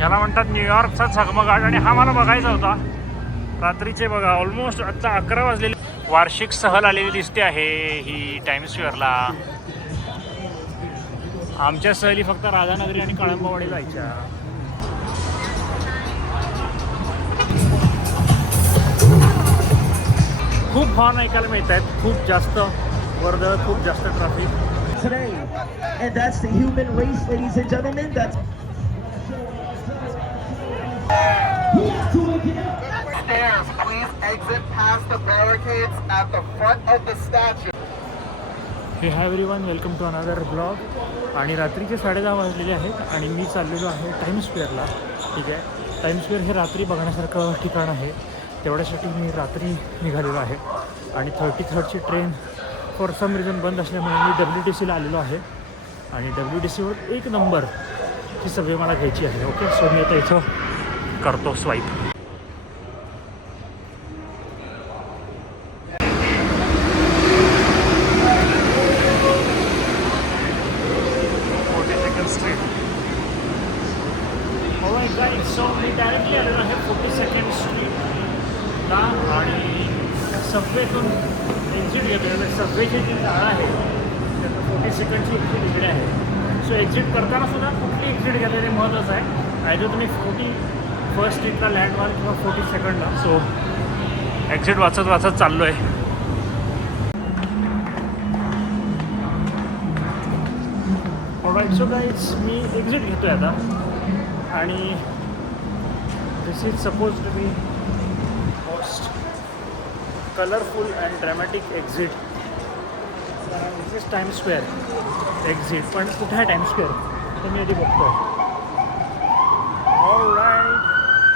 याला म्हणतात न्यूयॉर्कचा झगमगाट आणि हा मला बघायचा होता रात्रीचे. बघा ऑलमोस्ट आता 11 वाजलेले. वार्षिक सहल आलेली दिसते आहे ही टाइम्स स्क्वेअरला. आमच्या सहली फक्त राधानगरी आणि कळंबावाडी जायच्या. खूप हॉर्न ऐकायला मिळत आहेत, खूप जास्त वर्दळ, खूप जास्त traffic. Today, and that's the human race, ladies and gentlemen. That's stairs. Please exit past the barricades at the front of the statue. Hey hi everyone, welcome to another blog. आणि रात्रीचे 10:30 वाजलेले आहेत आणि मी चाललेलो आहे टाइम्स स्क्वेअरला. ठीक आहे, times square हे रात्री बघण्यासारखं ठिकाण आहे. तेवढ्यासाठी मी रात्री निघालेलो आहे. आणि 33ची ट्रेन फॉर सम रिझन बंद असल्यामुळे मी WTCला आलेलो आहे. आणि WTCवर 1 नंबर ही सवय मला घ्यायची आहे. ओके, सो मी आता इथं करतो स्वाईप. सो मी डायरेक्टली आलेलो आहे 42nd स्ट्रीटला आणि सबवेतून एक्झिट घेतो. सबवेची जी जागा आहे त्याचं 42nd एक्झिट इकडे आहे. सो एक्झिट करताना सुद्धा कुठली एक्झिट घ्यायला ते महत्त्वाचं आहे. आयदर तुम्ही 41st स्ट्रीटला लँड व्हाल किंवा 42ndला. सो एक्झिट वाचत वाचत चाललो आहे. ऑलराईट, सो गाईज मी एक्झिट घेतो आहे आता. आणि this is suppose to be most colourful and dramatic exit. This is Times Square exit. पण कुठे आहे टाइम्स स्क्वेअर तर मी आधी बघतो. ऑलराईट,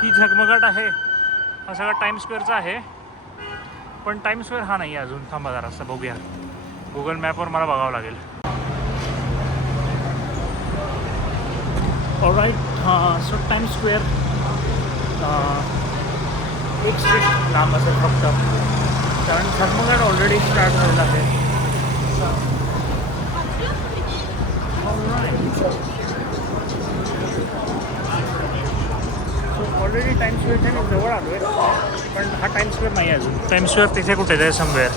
ही झगमगाट आहे. हा सगळा टाइम्स स्क्वेअरचा आहे. पण टाइम्स स्क्वेअर हा नाही आहे अजून. थांबा जरा असं बघूया. गुगल मॅपवर मला बघावं लागेल. ऑलराईट, सो टाइम्स स्क्वेअर एक स्ट्रीट लांब असेल फक्त, कारण झगमगाट ऑलरेडी स्टार्ट झालेला आहे. सो ऑलरेडी टाइम्स स्क्वेअरच्या मी जवळ आलो आहे. पण हा टाइम्स स्क्वेअर नाही आहे अजून. टाइम्स स्क्वेअर तिथे कुठे आहे समवेअर.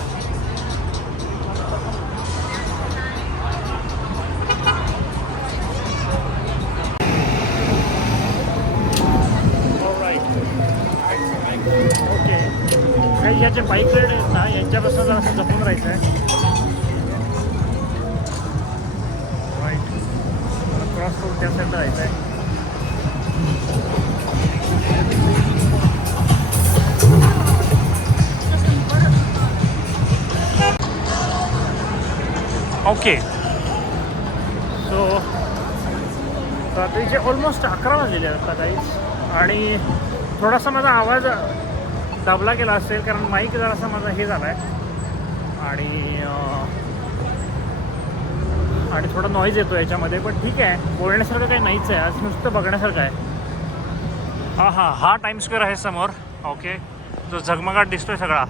काही ह्याचे बाईक राईड आहेत ना, यांच्यापासून जरा असं जपून राहायचं आहे. राईट, मला क्रॉस करून त्या साईडला जायचं आहे. ओके, सो रात्रीचे ऑलमोस्ट 11 वाजलेले आहेत आता काहीच. आणि थोडासा माझा आवाज दाबला गेला असेल कारण माईक जरासा माझा हे झाला आहे. आणि थोडा नॉईज येतो याच्यामध्ये. पण ठीक आहे, बोलण्यासारखं काही नाहीच आहे आज, नुसतं बघण्यासारखं आहे. हा टाइम्स स्क्वेअर आहे समोर. ओके, जो झगमगाट दिसतोय सगळा.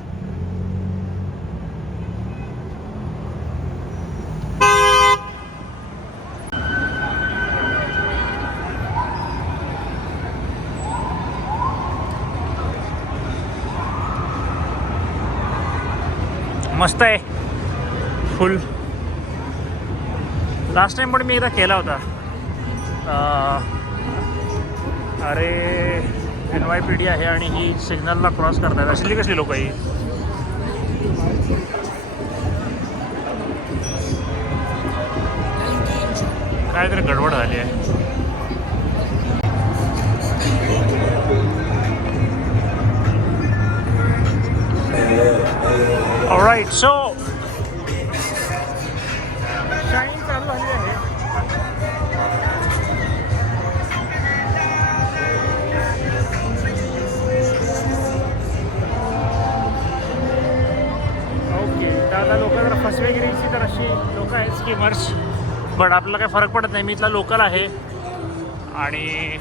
मस्त आहे फुल. लास्ट टाइम पण मी एकदा केला होता. अरे NYPD आहे आणि ही सिग्नलला क्रॉस करतात. असली कसली लोक ही. काहीतरी गडबड झाली आहे. ऑलराईट, सो शाईन चालू झाली आहे. ओके, तर आता लोक जरा फसवेगिरीची तर अशी लोक आहेत स्कीमर्स. बट आपल्याला काही फरक पडत नाही. मी इथला लोकल आहे आणि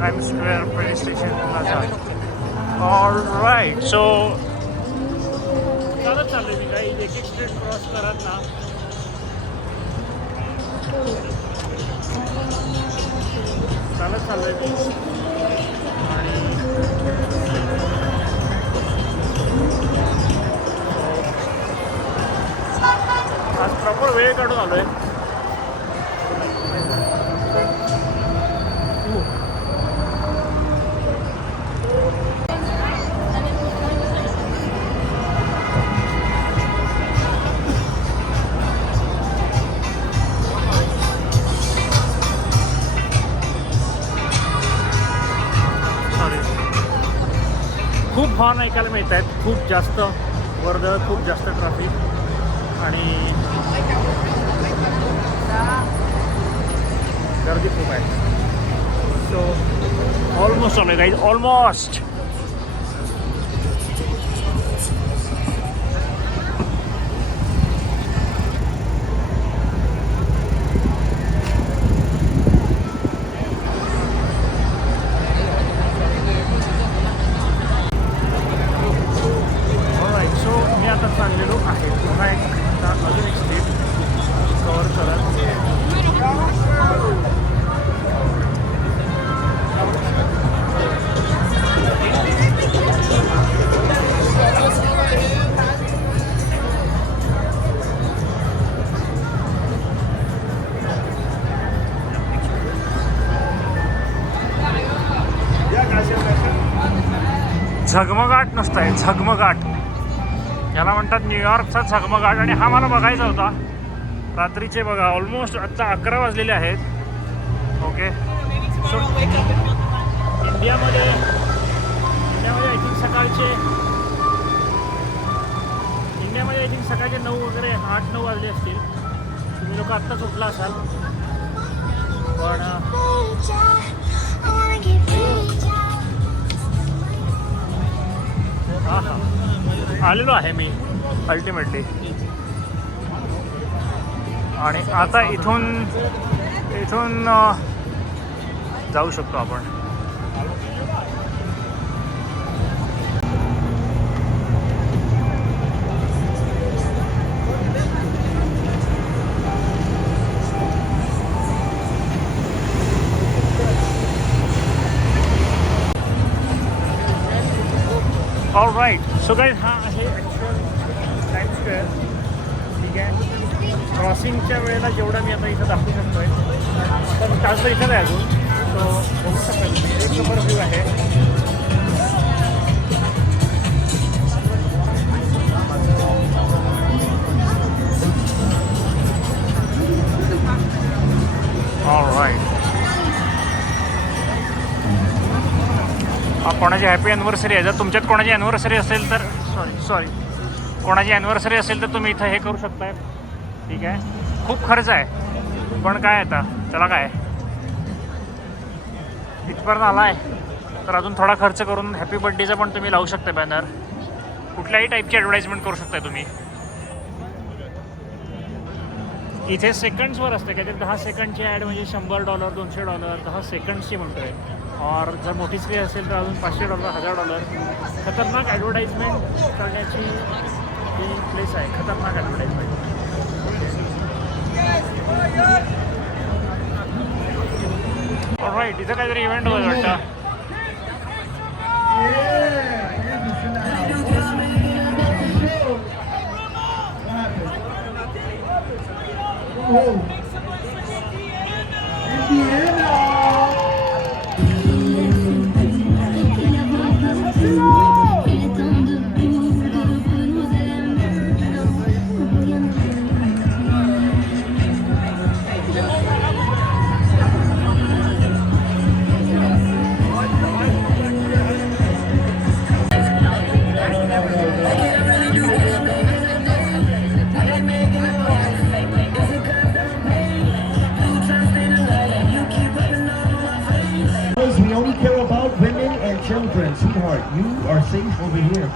Times Square police station. All right, so चाललोय मी काही एक एक स्ट्रीट क्रॉस करत ना चालत चाललोय मी आणि आज प्रॉपर वेळ काढून आलोय. खूप हॉर्न ऐकायला मिळत आहेत, खूप जास्त वर्दळ, खूप जास्त ट्रॅफिक आणि गर्दी खूप आहे. सो ऑलमोस्ट आलो गाईज, ऑलमोस्ट. चाललेलो आहे पुन्हा अजून एक स्टेट कव्हर करत. झगमगाट नसतंय, झगमगाट याला म्हणतात न्यूयॉर्कचा झगमगाट. आणि हा मला बघायचा होता रात्रीचे. बघा ऑलमोस्ट आत्ता 11 वाजलेले आहेत. ओके, सो इंडियामध्ये आय थिंक सकाळचे 9 वगैरे 8-9 वाजले असतील. तुम्ही लोक आत्ताच उठला असाल पण हां आलेलो आहे मी अल्टिमेटली. आणि आता इथून जाऊ शकतो आपण. All right. सो गाईज हा आहे ॲक्च्युअल टाइम स्क्वेअर. ठीक आहे, क्रॉसिंगच्या वेळेला जेवढा मी आता इथं दाखवू शकतो आहे. पण तासभर इथं आहे अजून. सो बघू शकता तुम्ही, एक नंबर व्ह्यू आहे. All right. कोणाची हॅपी ॲनिव्हर्सरी आहे. जर तुमच्यात कोणाची ॲनिव्हर्सरी असेल तर सॉरी कोणाची ॲनिव्हर्सरी असेल तर तुम्ही इथं हे करू शकताय. ठीक आहे, खूप खर्च आहे पण काय आता त्याला काय, इथपर्यंत आला आहे तर अजून थोडा खर्च करून हॅपी बर्थडेचा पण तुम्ही लावू शकता बॅनर. कुठल्याही टाईपची ॲडव्हर्टाईजमेंट करू शकताय तुम्ही. इथे सेकंड्सवर असते काहीतरी 10 सेकंडची ॲड म्हणजे $100 $200 10 सेकंड्सची म्हणतोय. और जर मोठी स्क्रीन असेल तर अजून $500 $1000. खतरनाक ॲडव्हर्टाईजमेंट करण्याची ही प्लेस आहे. खतरनाक ॲडव्हर्टाईजमेंट. ऑलराईट, इथं काहीतरी इव्हेंट होतं वाटतं. We only care about women and children, sweetheart. You are safe over here.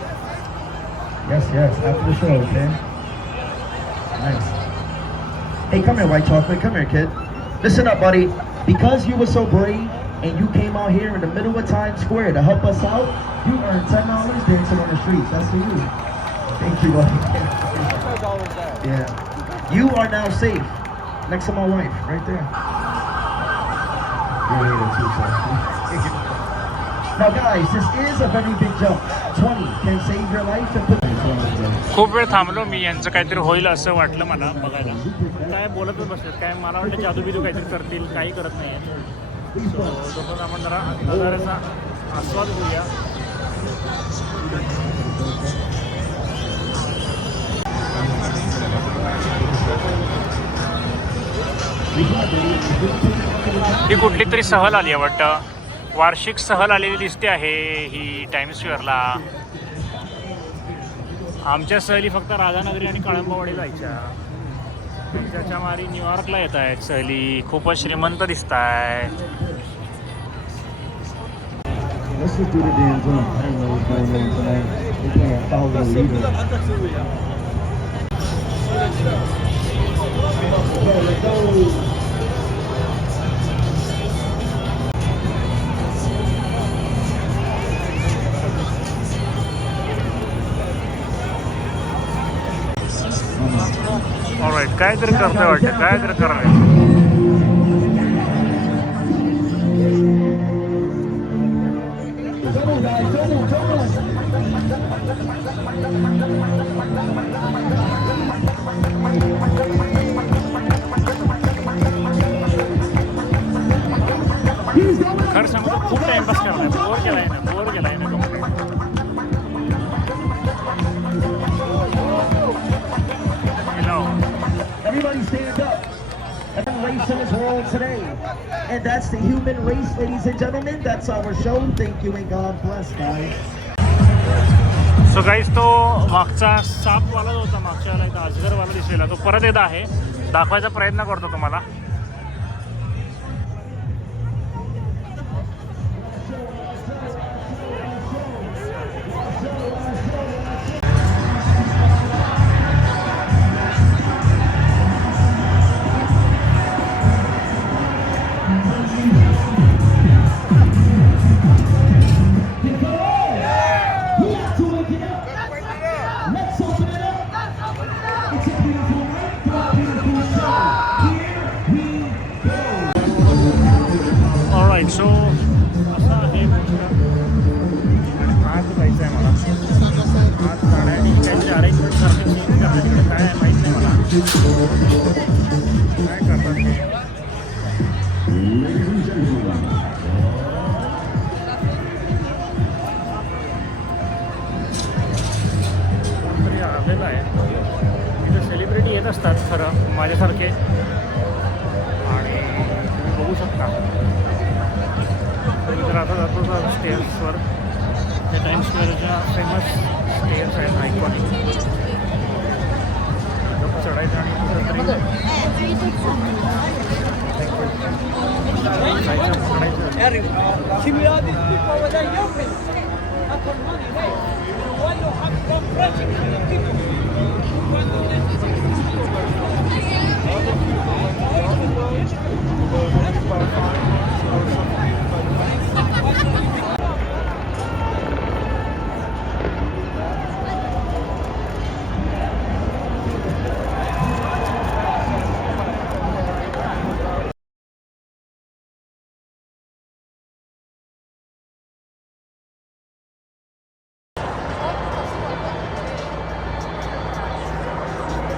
Yes, after the show, okay? Nice. Hey, come here, white chocolate. Come here, kid. Listen up, buddy. Because you were so brave and you came out here in the middle of Times Square to help us out, you earned $10 dancing on the streets. That's for you. Thank you, buddy. Yeah. You are now safe next to my wife, right there. You're here too, sir. Now, guys, this is a very big jump. 20 can save your life and put. खूप वेळ थांबलो मी, यांचं काहीतरी होईल असं वाटलं मला बघायला. काय बोलतच बसलेत, काय मला वाटतं जादूबिदू काहीतरी करतील, काही करत नाही आहेत. सो तोपर्यंत आपण जरा नजाऱ्याचा आस्वाद घेऊया. ही कुठली तरी सहल आली आहे वाटतं, वार्षिक सहल आलेली दिसते आहे ही टाइम स्क्वेअरला. आमच्या सहली फक्त राधानगरी आणि कळंबावाडी जायच्या. त्याच्या मारी न्यूयॉर्कला येत आहेत सहली, खूपच श्रीमंत दिसत आहेत. Let's just do the damn jump. I don't know what's going on tonight. We're playing Follow the Leader. Okay, let's go. All right, काहीतरी करतोय वाटतं, काहीतरी करायचं. खरं सांगू तर खूप टाइमपास करणार, बोर गेलाय ना complete. Everybody stand up. Every race in this world today. And that's the human race, ladies and gentlemen. That's our show. Thank you and God bless, guys. So guys, तो मागचा सापवाला जो होता मागच्या वेळेला इथं अजगरवाला दिसलेला, तो परत येत आहे. दाखवायचा प्रयत्न करतो तुम्हाला. ऑलराईट, सो असं आहे आत जायचं आहे मला. आत जाण्यासाठी काहीतरी अरेंजमेंट सारखं चेंज करतात तिकडे, काय आहे माहीत नाही मला, काय करतात ते. कोणतरी आलेलं आहे इथं. सेलिब्रिटी येत असतात खरं माझ्यासारखे, आणि तुम्ही बघू शकता. तर आता जातो स्टेअर्सवर. त्या टाइम स्क्वेअरच्या फेमस स्टेअर्स आहेत, आयकॉनिक. चढायचं आणि कुठंतरी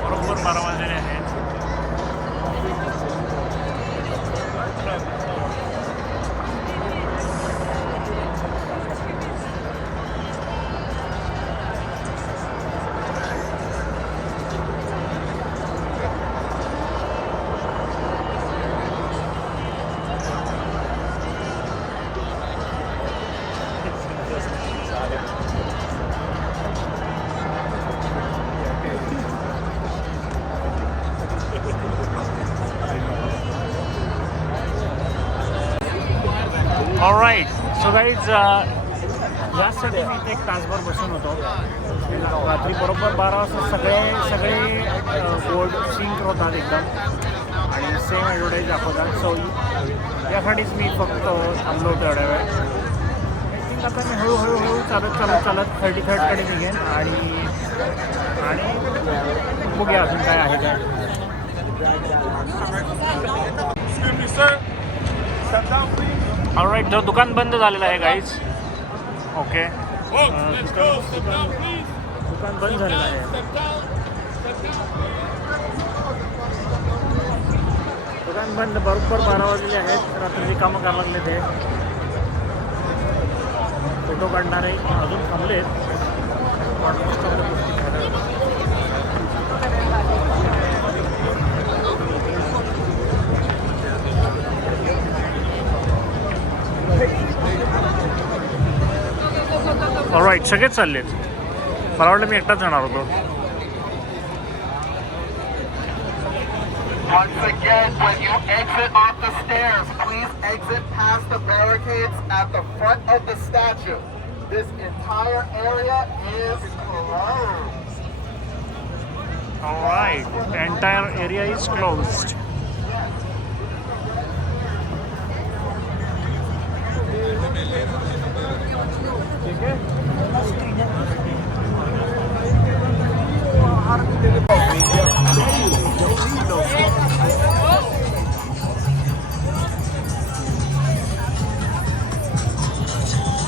बरोबर 12 वाजलेले आहेत. ऑलराईट, सो गाईज, यासाठी मी इथे एक तासभर बसून होतो. रात्री बरोबर 12 वाजता सगळे बोर्ड सिंक होतात एकदम, आणि सेम ॲडव्हर्टाईज दाखवतात. सो यासाठीच मी फक्त थांबलो होतो एवढ्या वेळ. आय थिंक आता मी हळूहळू चालत 33rd कडे निघेन, आणि आणि बघूया अजून काय आहे काय. ऑलराईट, तर दुकान बंद झालेलं आहे गाईज. ओके, दुकान बंद झालेलं आहे. दुकान बंद, बरोबर 12 वाजलेले आहेत. रात्रीची कामं करायला लागले ते. फोटो काढणारे अजून थांबलेत. ऑलराईट, सगळेच चाललेत. मला वाटलं मी एकटाच जाणार होतो. Once again, when you exit off the stairs, please exit past the barricades at the front of the statue. This entire area is closed. Alright, the entire area is closed. ठीक है.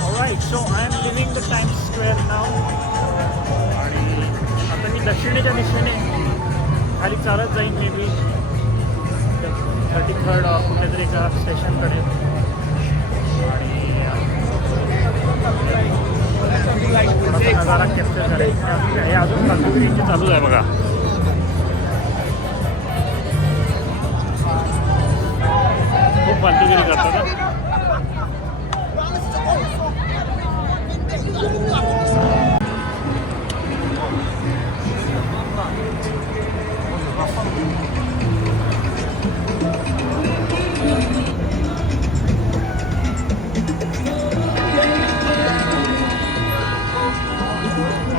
Alright, so I am leaving the Times Square now. आणि आता मी दक्षिणेच्या दिशेने खाली चालत जाईन, may be 33rd कुठल्या तरी एका स्टेशनकडे. आणि थोडासा नजारा कॅप्चर करायचा. हे अजून फालतूगिरीचे चालू आहे बघा. खूप फालतूगिरी करतात.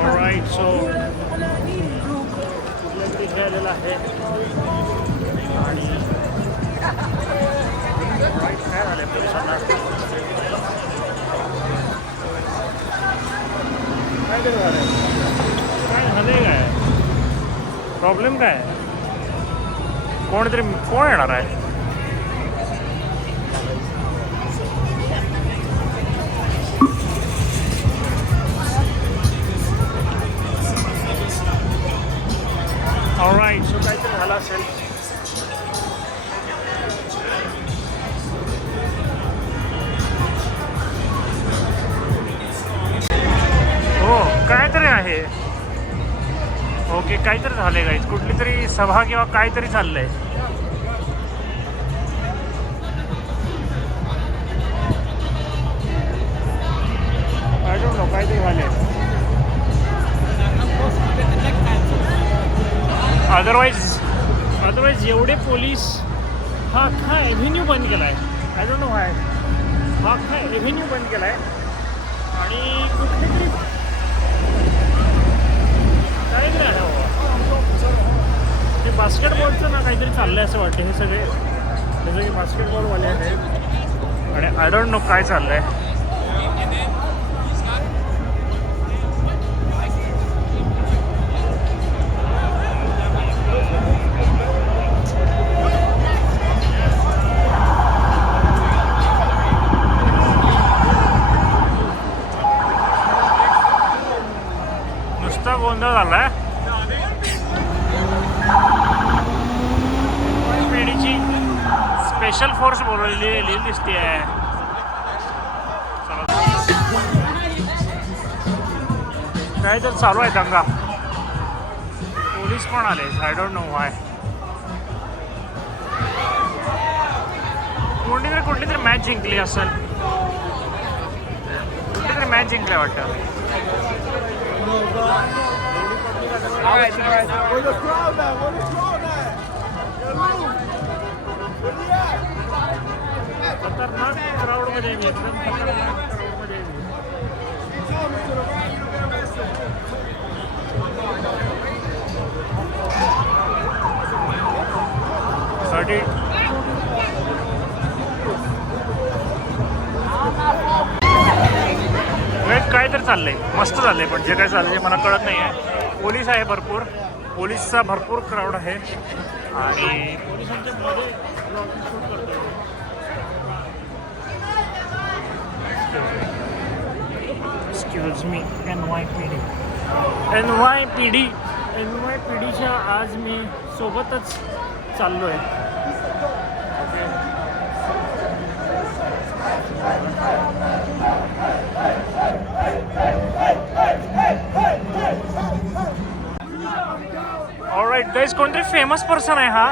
Alright, so इथे आलेला आहे. आणि काय झालं पोलिसांना, काय तरी झालं. काय झालंय, काय प्रॉब्लेम, काय कोणतरी कोण येणार आहे. ऑलराईट, सो काहीतरी झालं असेल. हो, काहीतरी आहे. ओके, काहीतरी झालंय गाईज. कुठली तरी सभा किंवा काहीतरी चाललंय. आय डोंट नो, काहीतरी झालंय. अदरवाईज एवढे पोलीस, हा अख्खा एव्हेन्यू बंद केला आहे. I don't know Y. हा अख्खा एव्हेन्यू बंद केला आहे. आणि कुठली तरी काहीतरी आहे ते बास्केटबॉलचं ना काहीतरी चाललं आहे असं वाटतं. हे सगळे बास्केटबॉलवाले आहेत. आणि आय डोंट नो काय चाललं आहे. गोंधळ झालाय. पेढीची स्पेशल फोर्स बोलवलेली दिसते आहे. काय तर चालू आहे दंगा. पोलीस पण आले. I don't know Y. कुठली तरी मॅच जिंकली असेल. कुठली तरी मॅच जिंकल्या वाटतं. खतरनाक क्राऊडमध्ये एकदम खतरनाक क्राऊडमध्ये. काय तर चाललंय. मस्त चाललंय, पण जे काय चाललंय मला कळत नाही आहे. पोलीस आहे भरपूर, पोलीसचा भरपूर क्राऊड आहे आणि पोलिसांच्या मध्ये ब्लॉगिंग शूट करतोय. Excuse me. NYPDच्या आज मी सोबतच चाललो आहे. ऑलराईट गाईज, कोणतरी फेमस पर्सन आहे हा.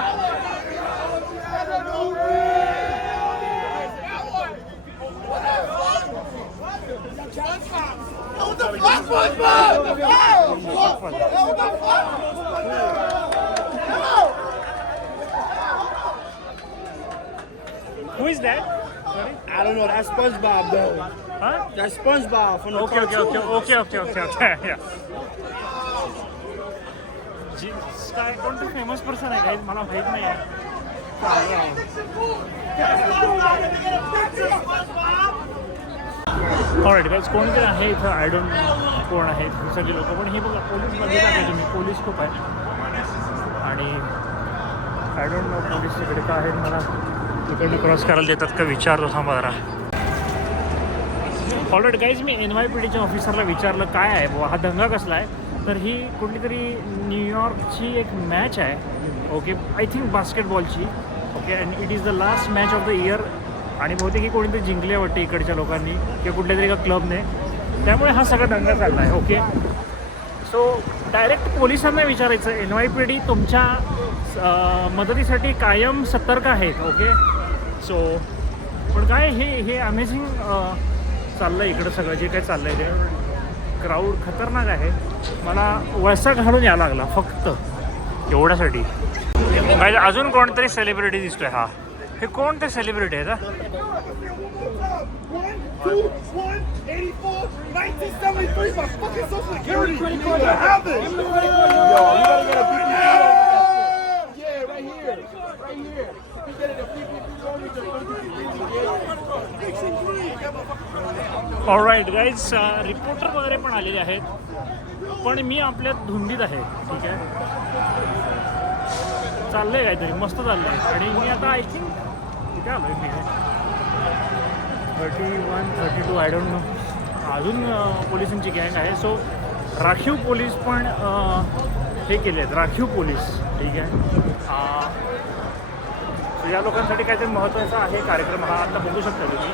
Who is that? Sorry? I don't know. That's SpongeBob, though. Huh? That's SpongeBob from the Okay. Yeah. काय कोणतं फेमस पर्सन आहे गाईज, मला माहित नाही आहे. ऑलराईट गाईज, कोणीतरी आहे इथं, आय डोंट कोण आहे सगळे लोक. पण हे बघा, पोलीस बघितलं आहे तुम्ही, पोलीस खूप आहे आणि आय डोंट नो पोलीस तिकडे का आहेत, मला तिकडनं क्रॉस करायला देतात का विचारतो थांबा जरा. ऑलरेडी गाईज, मी NYPDच्या ऑफिसरला विचारलं काय आहे बुवा हा दंगा कसला आहे. तर ही कुठली तरी न्यूयॉर्कची एक मॅच आहे, ओके, आय थिंक बास्केटबॉलची, okay, and it is the last match of the year. आणि बहुतेक ही कोणीतरी जिंकले वाटते इकडच्या लोकांनी किंवा कुठल्या तरी एका क्लबने, त्यामुळे हा सगळा दंगा चालला आहे. ओके, सो डायरेक्ट पोलिसांना विचारायचं, NYPD तुमच्या मदतीसाठी कायम सतर्क आहेत. ओके, सो पण काय हे अमेझिंग चाललं आहे इकडं सगळं जे काय चाललं आहे ते. क्राऊड खतरनाक आहे, मला वळसा घालून यायला लागला फक्त एवढ्यासाठी. काय अजून कोणतरी सेलिब्रिटी दिसतोय. हा हे कोणते सेलिब्रिटी आहेत? 1973, my fucking Social Security. You gotta have it. Yo, you gotta get a BBQ. Yeah, right here. You get it a BBQ. All right guys, reporter वगैरे पण आलेले आहेत, पण मी आपल्या धुंदीत आहे. ठीक आहे, चाललंय काहीतरी मस्त चाललंय. आणि मी आता आय थिंक कुठे आलो आहे, मी 31, 32 आय डोंट नो. अजून पोलिसांची गँग आहे. सो राखीव पोलीस पण हे केले आहेत, राखीव पोलीस. ठीक आहे, सो या लोकांसाठी काहीतरी महत्त्वाचा आहे कार्यक्रम हा, आता बघू शकता तुम्ही.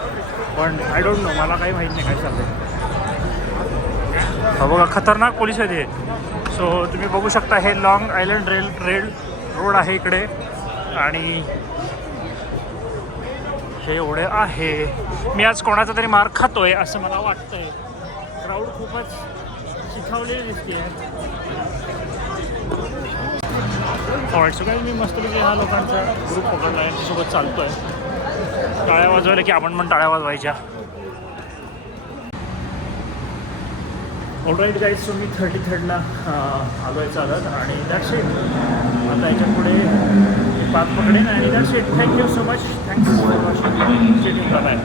पण आय डोंट नो, मला काही माहीत नाही काय चाललं आहे. बघा खतरनाक पोलीस आहेत हे. सो तुम्ही बघू शकता, हे लॉंग आयलंड रेल रोड आहे इकडे आणि हे एवढे आहे. मी आज कोणाचा तरी मार खातोय असं मला वाटतंय. क्राऊड खूपच शिखावलेली दिसते आहे. ऑलराईट, सो काय मी मस्तपैकी ह्या लोकांचा ग्रुप पकडला आहे, यांच्यासोबत चालतो आहे. टाळ्या वाजवायला की आपण पण टाळ्या वाजवायच्या. ऑलराईट गाईज, सो मी 33ला आलो आहे चालत आणि दॅट्स इट. आता याच्या पुढे पाच पकडेन आणि that's it. Thank you so much. Thanks for watching. Bye.